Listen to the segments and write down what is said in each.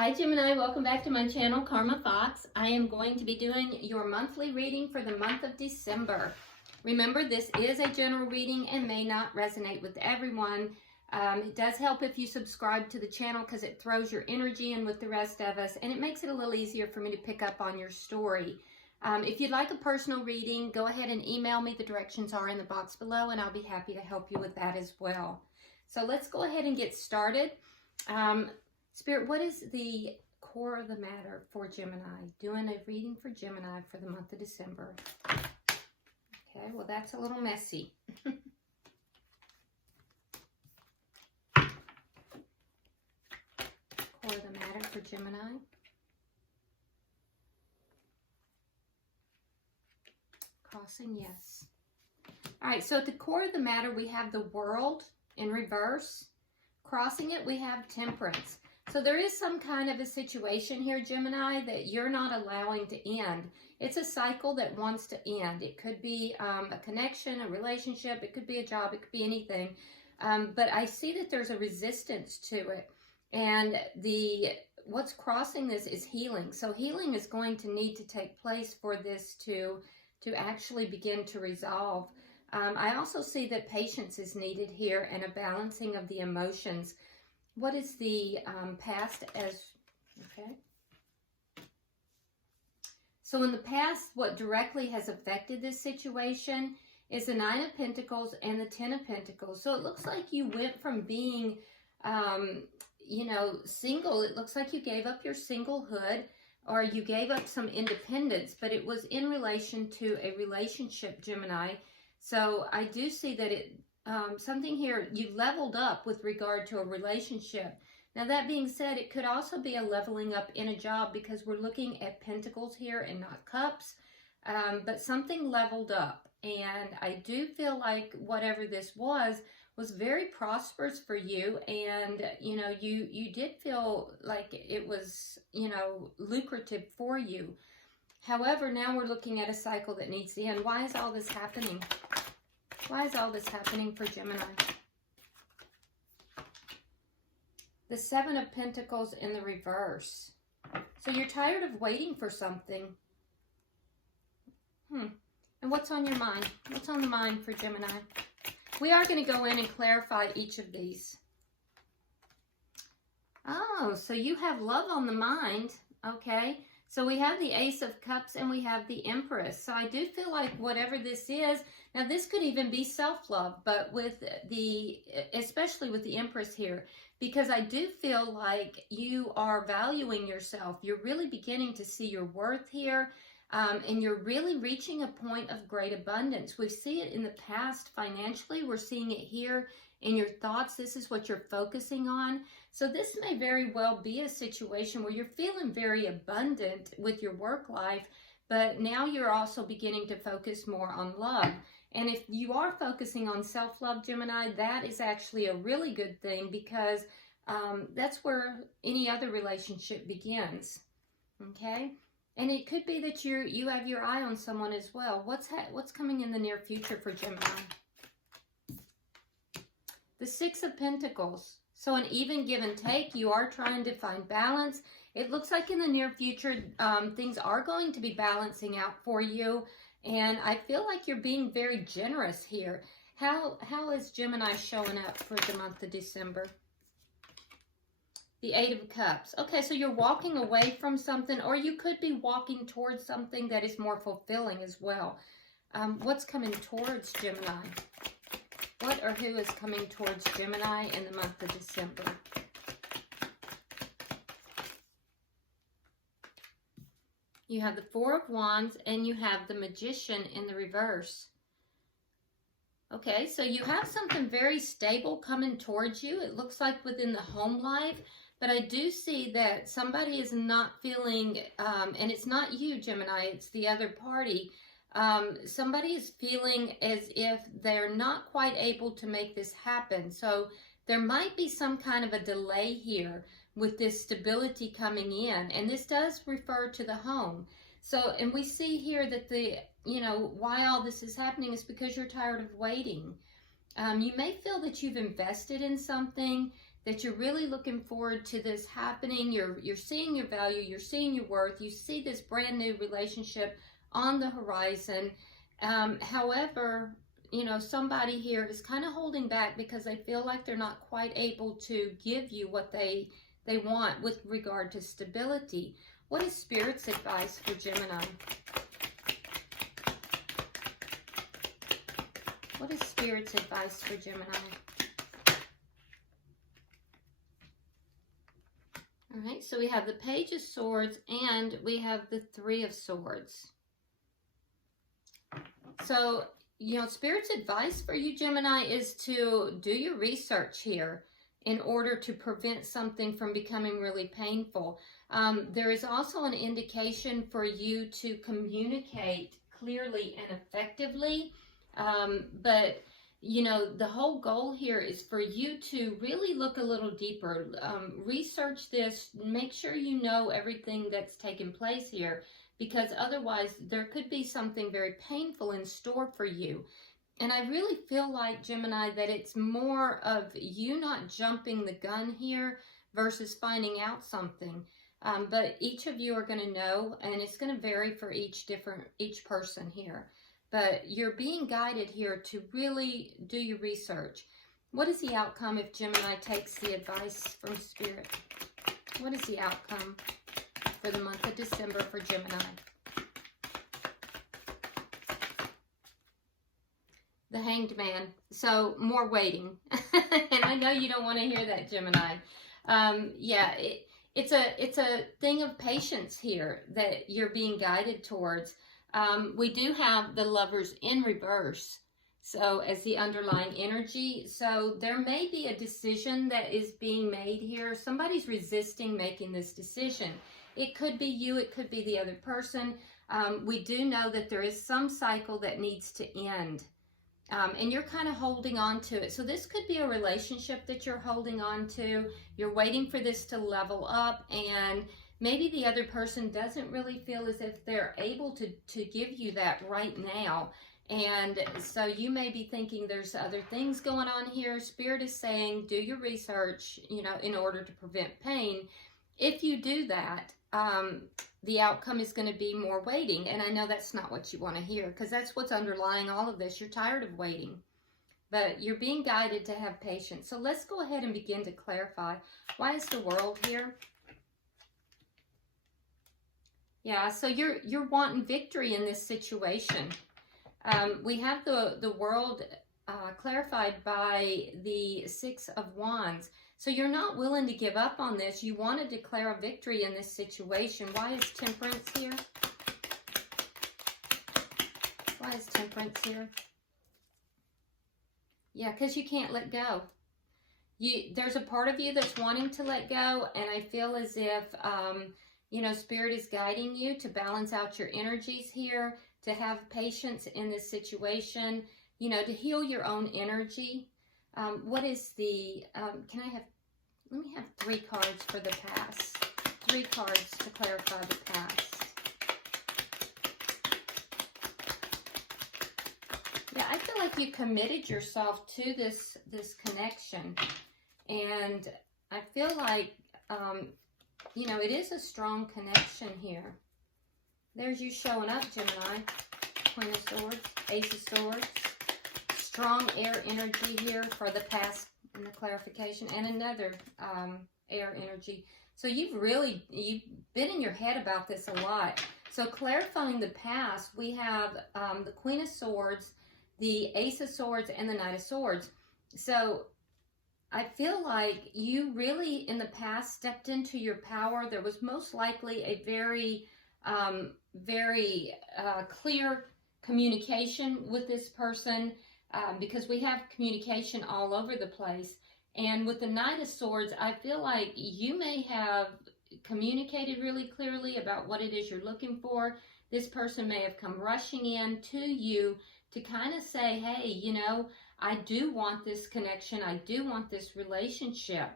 Hi Gemini, welcome back to my channel, Karma Fox. I am going to be doing your monthly reading for the month of December. Remember, this is a general reading and may not resonate with everyone. It does help if you subscribe to the channel because it throws your energy in with the rest of us and it makes it a little easier for me to pick up on your story. If you'd like a personal reading, go ahead and email me. The directions are in the box below and I'll be happy to help you with that as well. So let's go ahead and get started. Spirit, what is the core of the matter for Gemini? Doing a reading for Gemini for the month of December. Okay, well that's a little messy. Core of the matter for Gemini. Crossing, yes. All right, so at the core of the matter, we have the World in reverse. Crossing it, we have Temperance. So there is some kind of a situation here, Gemini, that you're not allowing to end. It's a cycle that wants to end. It could be a connection, a relationship. It could be a job. It could be anything. But I see that there's a resistance to it. And what's crossing this is healing. So healing is going to need to take place for this to actually begin to resolve. I also see that patience is needed here and a balancing of the emotions. What is the past as, okay. So in the past, what directly has affected this situation is the Nine of Pentacles and the Ten of Pentacles. So it looks like you went from being, single. It looks like you gave up your singlehood or you gave up some independence, but it was in relation to a relationship, Gemini. So I do see that something here, you leveled up with regard to a relationship. Now that being said, it could also be a leveling up in a job because we're looking at pentacles here and not cups, but something leveled up. And I do feel like whatever this was very prosperous for you. And, you did feel like it was, lucrative for you. However, now we're looking at a cycle that needs to end. Why is all this happening? Why is all this happening for Gemini? The Seven of Pentacles in the reverse. So you're tired of waiting for something. And what's on your mind? What's on the mind for Gemini? We are going to go in and clarify each of these. Oh, so you have love on the mind. Okay. So we have the Ace of Cups and we have the Empress. So I do feel like whatever this is, now this could even be self-love, but especially with the Empress here, because I do feel like you are valuing yourself. You're really beginning to see your worth here, and you're really reaching a point of great abundance. We see it in the past financially. We're seeing it here in your thoughts. This is what you're focusing on. So this may very well be a situation where you're feeling very abundant with your work life, but now you're also beginning to focus more on love. And if you are focusing on self-love, Gemini, that is actually a really good thing because that's where any other relationship begins. Okay? And it could be that you have your eye on someone as well. What's coming in the near future for Gemini? The Six of Pentacles. So an even give and take. You are trying to find balance. It looks like in the near future, things are going to be balancing out for you. And I feel like you're being very generous here. How is Gemini showing up for the month of December? The Eight of Cups. Okay, so you're walking away from something, or you could be walking towards something that is more fulfilling as well. What's coming towards Gemini? What or who is coming towards Gemini in the month of December? You have the Four of Wands and you have the Magician in the reverse. Okay, so you have something very stable coming towards you. It looks like within the home life, but I do see that somebody is not feeling, and it's not you, Gemini, it's the other party. Somebody is feeling as if they're not quite able to make this happen. So there might be some kind of a delay here with this stability coming in. And this does refer to the home. So, and we see here that why all this is happening is because you're tired of waiting. You may feel that you've invested in something that you're really looking forward to this happening. You're seeing your value, you're seeing your worth, you see this brand new relationship on the horizon. However, you know, somebody here is kind of holding back because they feel like they're not quite able to give you what they want with regard to stability. What is Spirit's advice for Gemini? What is Spirit's advice for Gemini? All right, so we have the Page of Swords and we have the Three of Swords. So, you know, Spirit's advice for you, Gemini, is to do your research here in order to prevent something from becoming really painful. There is also an indication for you to communicate clearly and effectively. But, you know, the whole goal here is for you to really look a little deeper. Research this, make sure you know everything that's taken place here, because otherwise there could be something very painful in store for you. And I really feel like, Gemini, that it's more of you not jumping the gun here versus finding out something. But each of you are going to know, and it's going to vary for each person here. But you're being guided here to really do your research. What is the outcome if Gemini takes the advice from Spirit? What is the outcome for the month of December for Gemini? The Hanged Man. So more waiting. And I know you don't want to hear that, Gemini. Yeah, it's a thing of patience here that you're being guided towards. We do have the Lovers in reverse, so as the underlying energy. So there may be a decision that is being made here. Somebody's resisting making this decision. It could be you, it could be the other person. We do know that there is some cycle that needs to end. And you're kind of holding on to it. So this could be a relationship that you're holding on to. You're waiting for this to level up, and maybe the other person doesn't really feel as if they're able to give you that right now. And so you may be thinking there's other things going on here. Spirit is saying, do your research, you know, in order to prevent pain. If you do that, the outcome is going to be more waiting. And I know that's not what you want to hear, because that's what's underlying all of this. You're tired of waiting, but you're being guided to have patience. So let's go ahead and begin to clarify. Why is the World here? Yeah, so you're wanting victory in this situation. We have the World clarified by the Six of Wands. So you're not willing to give up on this. You want to declare a victory in this situation. Why is Temperance here? Why is Temperance here? Yeah, because you can't let go. There's a part of you that's wanting to let go, and I feel as if, you know, Spirit is guiding you to balance out your energies here, to have patience in this situation, you know, to heal your own energy. What is the, let me have 3 cards for the past. 3 cards to clarify the past. Yeah, I feel like you committed yourself to this connection. And I feel like, you know, it is a strong connection here. There's you showing up, Gemini. Queen of Swords, Ace of Swords. Strong air energy here for the past in the clarification, and another air energy. So you've been in your head about this a lot. So clarifying the past, we have the Queen of Swords, the Ace of Swords, and the Knight of Swords. So I feel like you really in the past stepped into your power. There was most likely a very clear communication with this person. Because we have communication all over the place. And with the Knight of Swords, I feel like you may have communicated really clearly about what it is you're looking for. This person may have come rushing in to you to kind of say, hey, you know, I do want this connection. I do want this relationship.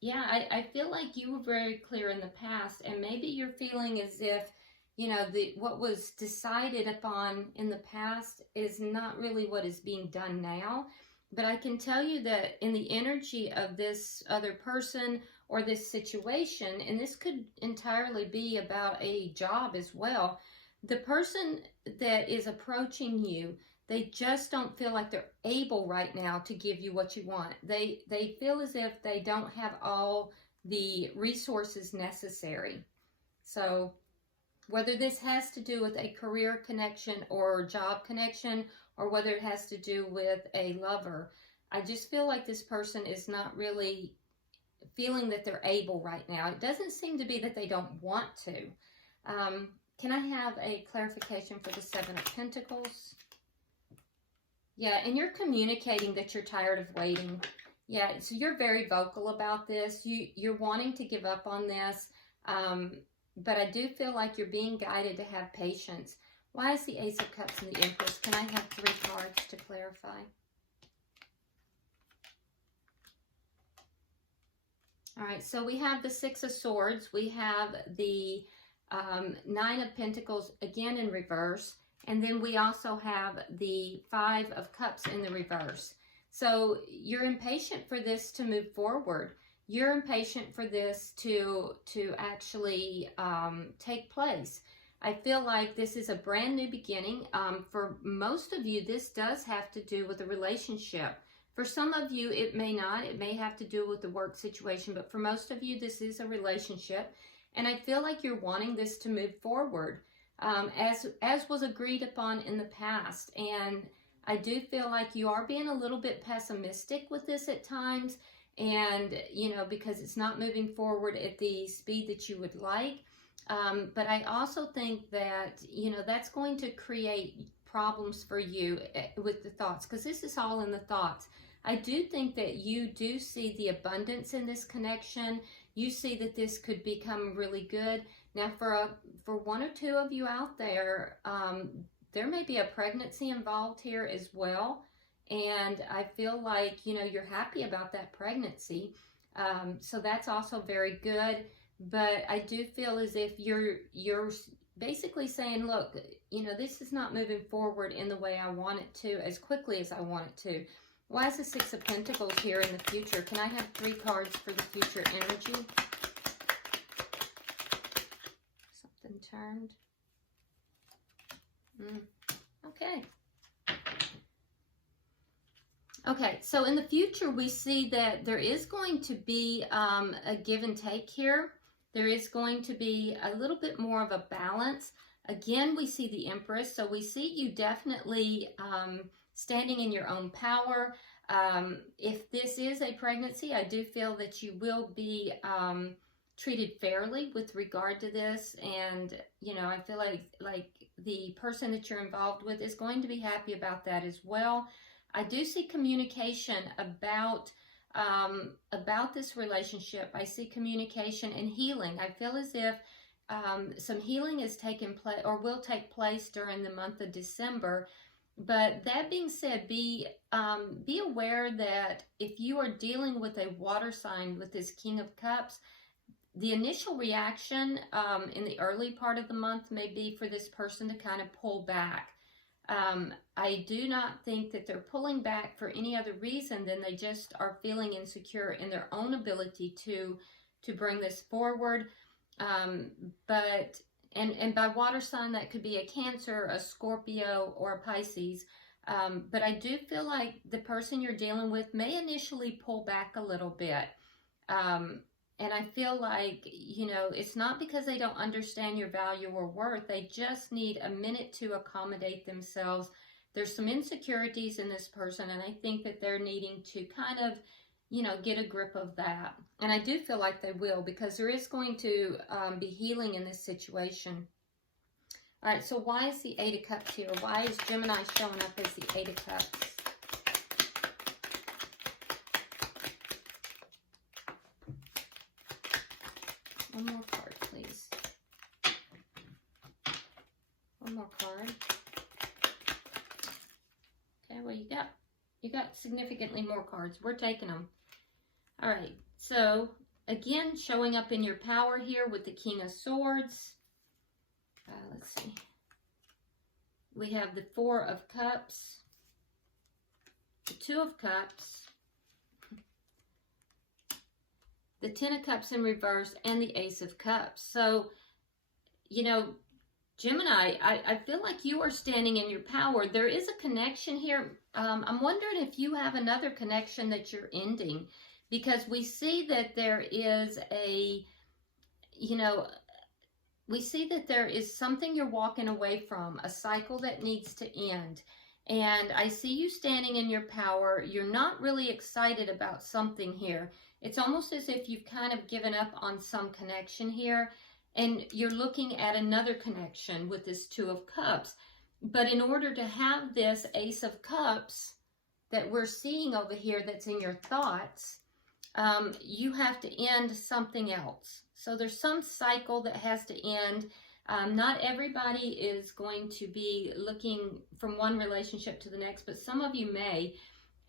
Yeah, I feel like you were very clear in the past, and maybe you're feeling as if, you know, what was decided upon in the past is not really what is being done now. But I can tell you that in the energy of this other person or this situation, and this could entirely be about a job as well, the person that is approaching you, they just don't feel like they're able right now to give you what you want. They feel as if they don't have all the resources necessary. So whether this has to do with a career connection or job connection, or whether it has to do with a lover, I just feel like this person is not really feeling that they're able right now. It doesn't seem to be that they don't want to. Can I have a clarification for the Seven of Pentacles? Yeah, and you're communicating that you're tired of waiting. Yeah, so you're very vocal about this. You're wanting to give up on this, but I do feel like you're being guided to have patience. Why is the Ace of Cups and the Empress? Can I have 3 cards to clarify? All right, so we have the Six of Swords. We have the Nine of Pentacles, again in reverse. And then we also have the Five of Cups in the reverse. So you're impatient for this to move forward. You're impatient for this to actually take place. I feel like this is a brand new beginning. For most of you, this does have to do with a relationship. For some of you, it may not. It may have to do with the work situation. But for most of you, this is a relationship. And I feel like you're wanting this to move forward, as was agreed upon in the past. And I do feel like you are being a little bit pessimistic with this at times. And, you know, because it's not moving forward at the speed that you would like. But I also think that, you know, that's going to create problems for you with the thoughts, because this is all in the thoughts. I do think that you do see the abundance in this connection. You see that this could become really good. Now, for 1 or 2 of you out there, there may be a pregnancy involved here as well. And I feel like, you know, you're happy about that pregnancy. So that's also very good. But I do feel as if you're basically saying, look, you know, this is not moving forward in the way I want it to, as quickly as I want it to. Why is the Six of Pentacles here in the future? Can I have 3 cards for the future energy? Something turned. Okay. Okay, so in the future, we see that there is going to be a give and take here. There is going to be a little bit more of a balance. Again, we see the Empress, so we see you definitely standing in your own power. If this is a pregnancy, I do feel that you will be treated fairly with regard to this. And, you know, I feel like the person that you're involved with is going to be happy about that as well. I do see communication about this relationship. I see communication and healing. I feel as if some healing is taking place or will take place during the month of December. But that being said, be aware that if you are dealing with a water sign with this King of Cups, the initial reaction in the early part of the month may be for this person to kind of pull back. I do not think that they're pulling back for any other reason than they just are feeling insecure in their own ability to bring this forward. But by water sign, that could be a Cancer, a Scorpio, or a Pisces. But I do feel like the person you're dealing with may initially pull back a little bit. And I feel like, you know, it's not because they don't understand your value or worth. They just need a minute to accommodate themselves. There's some insecurities in this person, and I think that they're needing to kind of, you know, get a grip of that. And I do feel like they will, because there is going to be healing in this situation. All right, so why is the Eight of Cups here? Why is Gemini showing up as the Eight of Cups? One more card, please. One more card. Okay, well, you got significantly more cards. We're taking them. All right, so again, showing up in your power here with the King of Swords. Let's see. We have the Four of Cups. the Two of Cups, the Ten of Cups in reverse, and the Ace of Cups. So, you know, Gemini, I feel like you are standing in your power. There is a connection here. I'm wondering if you have another connection that you're ending, because we see that there is a, you know, we see that there is something you're walking away from, a cycle that needs to end. And I see you standing in your power. You're not really excited about something here. It's almost as if you've kind of given up on some connection here, and you're looking at another connection with this Two of Cups. But in order to have this Ace of Cups that we're seeing over here that's in your thoughts, you have to end something else. So there's some cycle that has to end. Not everybody is going to be looking from one relationship to the next, but some of you may.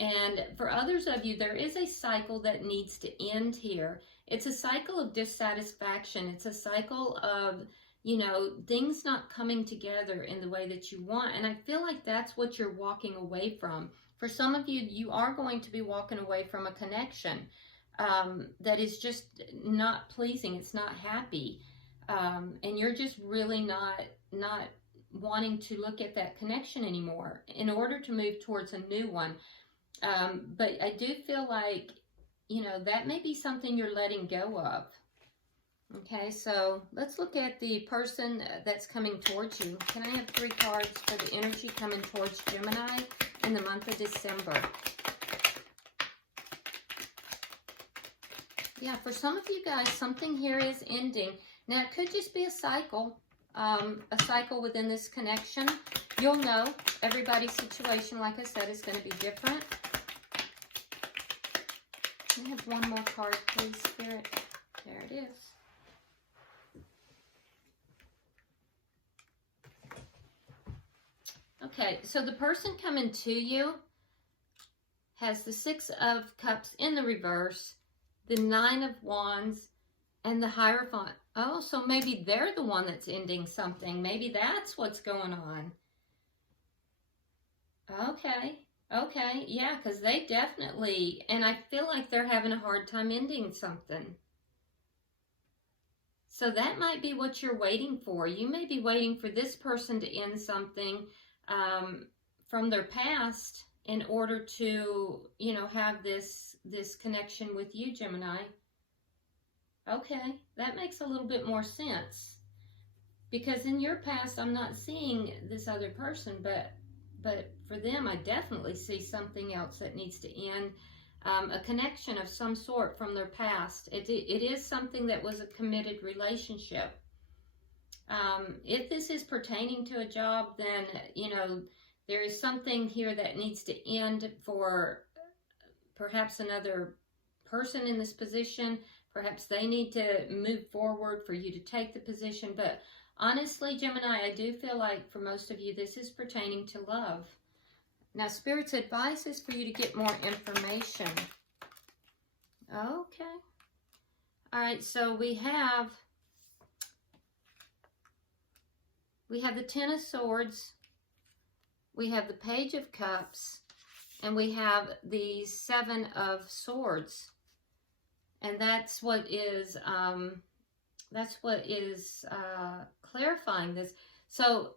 And for others of you, there is a cycle that needs to end here. It's a cycle of dissatisfaction. It's a cycle of, you know, things not coming together in the way that you want. And I feel like that's what you're walking away from. For some of you, you are going to be walking away from a connection that is just not pleasing. It's not happy. And you're just really not wanting to look at that connection anymore in order to move towards a new one. But I do feel like, you know, that may be something you're letting go of. Okay, so let's look at the person that's coming towards you. Can I have 3 cards for the energy coming towards Gemini in the month of December? Yeah, for some of you guys, something here is ending. Now, it could just be a cycle within this connection. You'll know everybody's situation, like I said, is going to be different. Can I have one more card, please, Spirit? There it is. Okay, so the person coming to you has the Six of Cups in the reverse, the Nine of Wands, and the Hierophant. Oh, so maybe they're the one that's ending something. Maybe that's what's going on. Okay, yeah, because they definitely, and I feel like they're having a hard time ending something. So that might be what you're waiting for. You may be waiting for this person to end something from their past in order to, you know, have this connection with you, Gemini. Okay, that makes a little bit more sense. Because in your past, I'm not seeing this other person, but for them, I definitely see something else that needs to end. A connection of some sort from their past. It is something that was a committed relationship. If this is pertaining to a job, then, you know, there is something here that needs to end for perhaps another person in this position. Perhaps they need to move forward for you to take the position. But honestly, Gemini, I do feel like for most of you, this is pertaining to love. Now, Spirit's advice is for you to get more information. Okay. All right, so we have the Ten of Swords, we have the Page of Cups, and we have the Seven of Swords. And that's what is clarifying this. So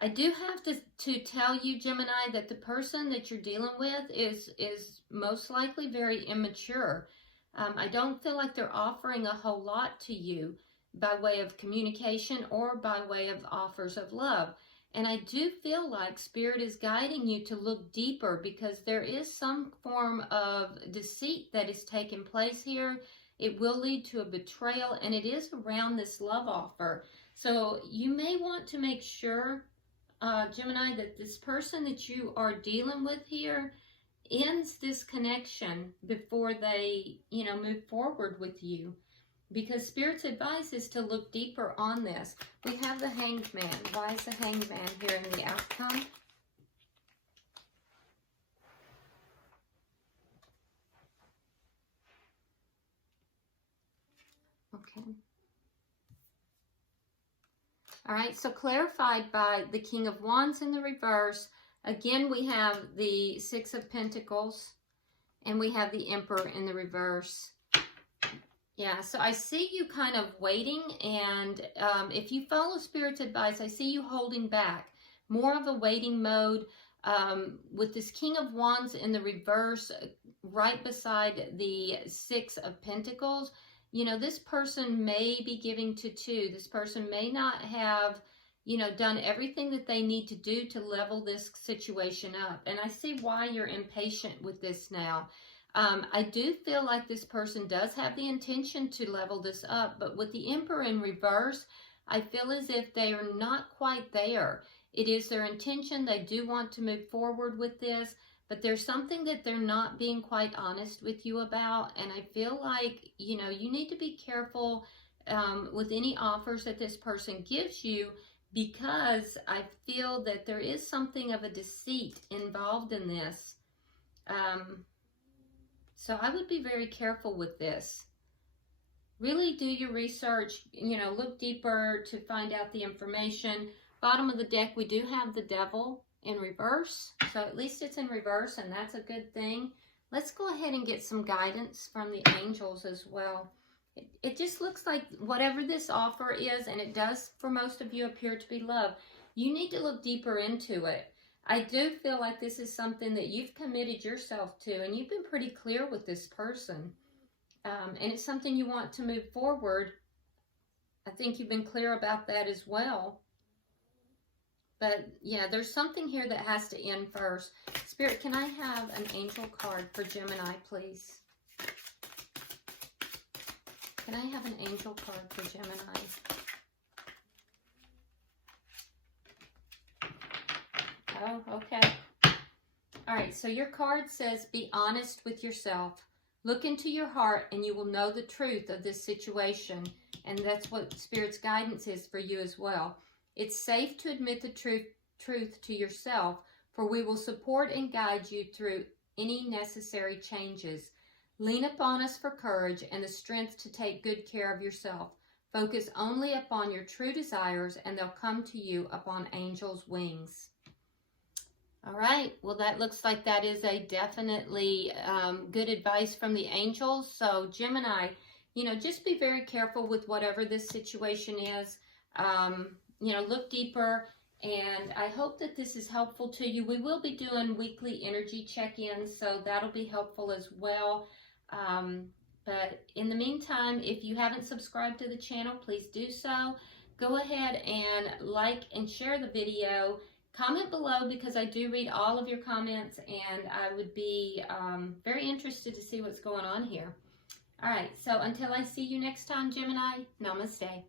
I do have to tell you, Gemini, that the person that you're dealing with is most likely very immature. I don't feel like they're offering a whole lot to you by way of communication or by way of offers of love. And I do feel like Spirit is guiding you to look deeper, because there is some form of deceit that is taking place here. It will lead to a betrayal, and it is around this love offer. So you may want to make sure, Gemini, that this person that you are dealing with here ends this connection before they, you know, move forward with you. Because Spirit's advice is to look deeper on this. We have the Hanged Man. Why is the Hanged Man here in the outcome? Okay. All right, so clarified by the King of Wands in the reverse, Again, we have the Six of Pentacles, and we have the Emperor in the reverse. Yeah, so I see you kind of waiting, and if you follow Spirit's advice, I see you holding back. More of a waiting mode with this King of Wands in the reverse right beside the Six of Pentacles. You know, this person may be giving to two. This person may not have, you know, done everything that they need to do to level this situation up. And I see why you're impatient with this now. I do feel like this person does have the intention to level this up, but with the Emperor in reverse, I feel as if they are not quite there. It is their intention. They do want to move forward with this, but there's something that they're not being quite honest with you about. And I feel like, you know, you need to be careful with any offers that this person gives you, because I feel that there is something of a deceit involved in this. So I would be very careful with this. Really do your research, you know, look deeper to find out the information. Bottom of the deck, we do have the Devil in reverse. So at least it's in reverse, and that's a good thing. Let's go ahead and get some guidance from the angels as well. It just looks like whatever this offer is, and it does for most of you appear to be love, you need to look deeper into it. I do feel like this is something that you've committed yourself to, and you've been pretty clear with this person. And it's something you want to move forward. I think you've been clear about that as well. But yeah, there's something here that has to end first. Spirit, can I have an angel card for Gemini, please? Can I have an angel card for Gemini? Oh, okay. All right, so your card says, be honest with yourself. Look into your heart and you will know the truth of this situation. And that's what Spirit's guidance is for you as well. It's safe to admit the truth to yourself, for we will support and guide you through any necessary changes. Lean upon us for courage and the strength to take good care of yourself. Focus only upon your true desires, and they'll come to you upon angels' wings. All right, well, that looks like that is a definitely good advice from the angels. So Gemini, you know, just be very careful with whatever this situation is. You know, look deeper, and I hope that this is helpful to you. We will be doing weekly energy check-ins, so that'll be helpful as well. But in the meantime, if you haven't subscribed to the channel, please do so. Go ahead and like and share the video. Comment below, because I do read all of your comments, and I would be very interested to see what's going on here. All right, so until I see you next time, Gemini, namaste.